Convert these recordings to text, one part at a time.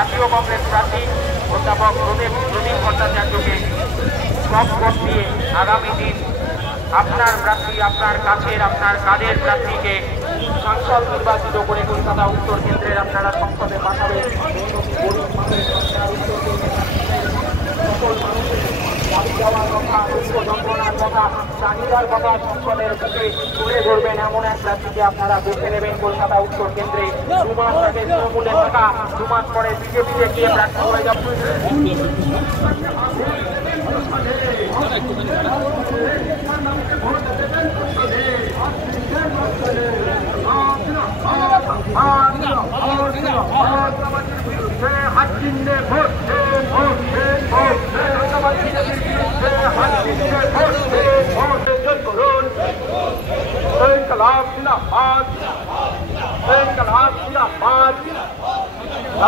জাতীয় কংগ্রেস প্রার্থী অধ্যাপক প্রদীপ ভট্টাচার্যকে সব ভোট দিয়ে আগামী দিন আপনার প্রার্থী, আপনার কাছের, আপনার কাজের প্রার্থীকে সাংসদ নির্বাচিত করে কলকাতা উত্তর কেন্দ্রের আপনারা সংসদে পাঠাবেন। সংসদের বুকে তুলে ধরবেন এমন এক প্রার্থীকে আপনারা বেছে নেবেন কলকাতা উত্তর কেন্দ্রে। 2 মাস আগে তৃণমূলে থাকা, 2 মাস পরে বিজেপিতে গিয়ে প্রার্থী হয়ে যাবে।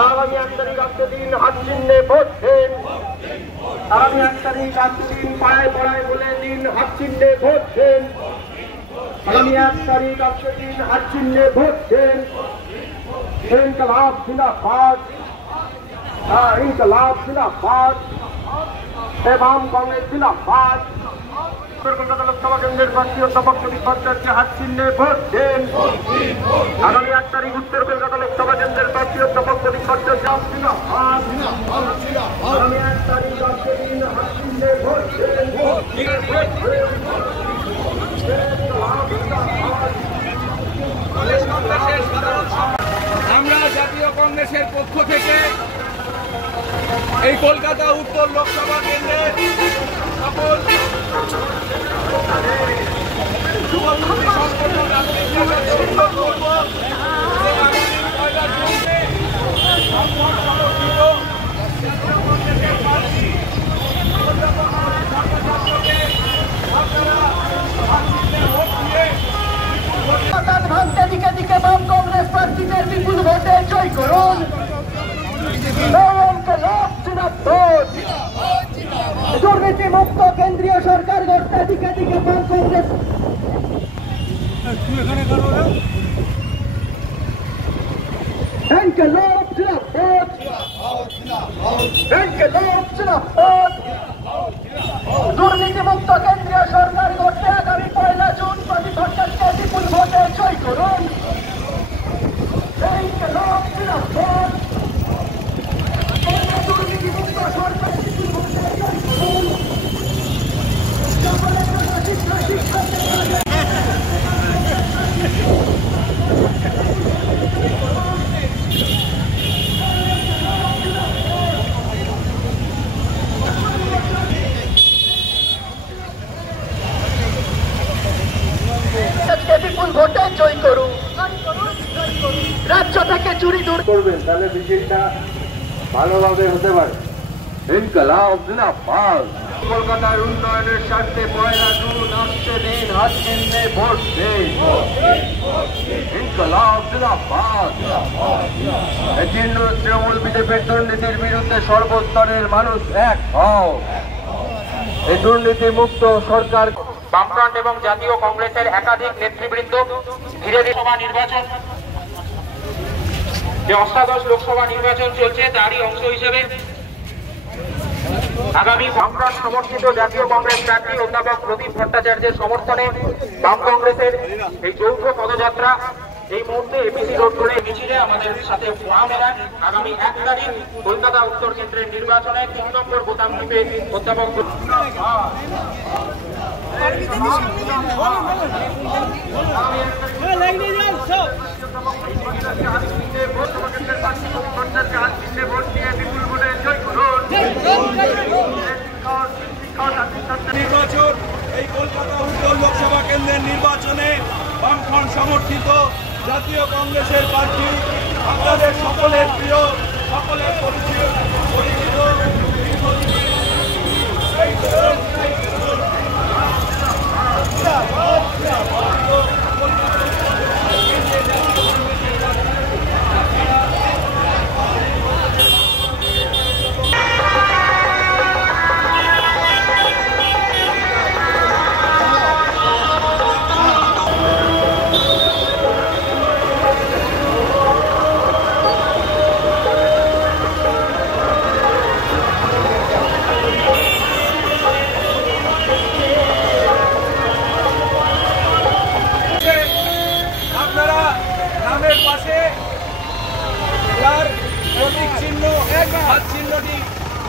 আগামী 1 তারিখ আজকে দিন হাত চিহ্নে ভোট দেন। আগামী 1 তারিখ আজকে দিন পায়ে পড়ায় বলে দিন হাত চিহ্নে ভোট দেন। আগামী 1 তারিখ আজকে দিন হাত চিহ্নে ভোট দেন। ইনকলাব জিন্দাবাদ, ইনকলাব জিন্দাবাদ, বাম কংগ্রেস জিন্দাবাদ। কলকাতা লোকসভা কেন্দ্রের প্রার্থী অধ্যাপক প্রদীপ ভট্টাচার্যকে হাত চিহ্নে ভোট দেন। আগামী 1 তারিখ উত্তর কলকাতা লোকসভা কেন্দ্রের প্রার্থী অধ্যাপক প্রদীপ ভট্টাচার্য জিন্দাবাদ। আগামী 1 তারিখ আজকে দিন হাত চিহ্নে ভোট দেন। আমরা জাতীয় কংগ্রেসের পক্ষ থেকে এই কলকাতা উত্তর লোকসভা কেন্দ্রের সকল যুবশক্তি সংগঠন ভাঙতে দিকে দিকে বাম কংগ্রেস প্রার্থীদের বিপুল ভোটে জয় করুন। দুর্নীতি মুক্ত কেন্দ্রীয় সরকার গড়তে দিকে দিকে বাম কংগ্রেস দুর্নীতি মুক্ত কেন্দ্রীয় সরকার গড়তে আগামী 1 জুন প্রদীপ ভট্টাচার্যকে বিপুল ভোটে জয় করুন। দুর্নীতি মুক্ত সরকার বিপুল ভোটে জয় করুন। বিপুল ভোটে জয় করুন। রাজ্য থেকে চুরি দূর করবেন, তাহলে বিষয়টা ভালোভাবে হতে পারে। ইনকলাব জিন্দাবাদ। কলকাতার উন্নয়নের স্বার্থে 1 জুন আসছে দিন হাত চিহ্নে ভোট দেন। ইনকলাব জিন্দাবাদ। তৃণমূল বিজেপির দুর্নীতির বিরুদ্ধে সর্বস্তরের মানুষ এক হও। এই দুর্নীতি মুক্ত সরকার। বামফ্রন্ট এবং জাতীয় কংগ্রেসের একাধিক নেতৃবৃন্দ ধীরে ধীরে সভা নির্বাচন, যে অষ্টাদশ লোকসভা নির্বাচন চলছে তারই অংশ হিসেবে আগামী বামফ্রন্ট সমর্থিত জাতীয় কংগ্রেস প্রার্থী অধ্যাপক প্রদীপ ভট্টাচার্যের সমর্থনে বাম কংগ্রেসের এই যৌথ পদযাত্রা এই মুহূর্তে এপিসি রোড ধরে মিছিলে আমাদের সাথে আগামী 1 তারিখ কলকাতা উত্তর কেন্দ্রের নির্বাচনে 3 নম্বর বোতাম টিপে অধ্যাপক নির্বাচন এই কলকাতা উত্তর লোকসভা কেন্দ্রের নির্বাচনে বামফ্রন্ট সমর্থিত জাতীয় কংগ্রেসের প্রার্থী আপনাদের সকলের প্রিয়, সকলের পরিচিত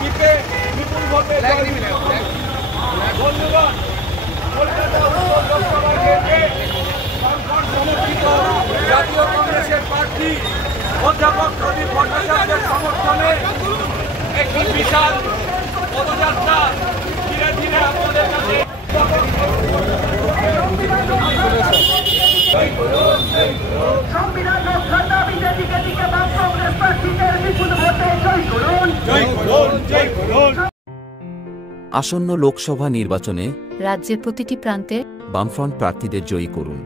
প্রার্থীকে বিপুল ভোটে জয়যুক্ত করুন। বন্ধুগণ, কলকাতা উত্তর লোকসভা কেন্দ্রে বামফ্রন্ট সমর্থিত জাতীয় কংগ্রেসের প্রার্থী অধ্যাপক প্রদীপ ভট্টাচার্যের সমর্থনে একটি বিশাল পদযাত্রা ধীরে ধীরে আপনাদের কাছে সংবিধান রক্ষার দাবিতে দিকে দিকে বাম কংগ্রেস প্রার্থীদের বিপুল ভোটে জয় করুন। জয় করুন, জয় করুন। আসন্ন লোকসভা নির্বাচনে রাজ্যের প্রতিটি প্রান্তে বামফ্রন্ট প্রার্থীদের জয়ী করুন।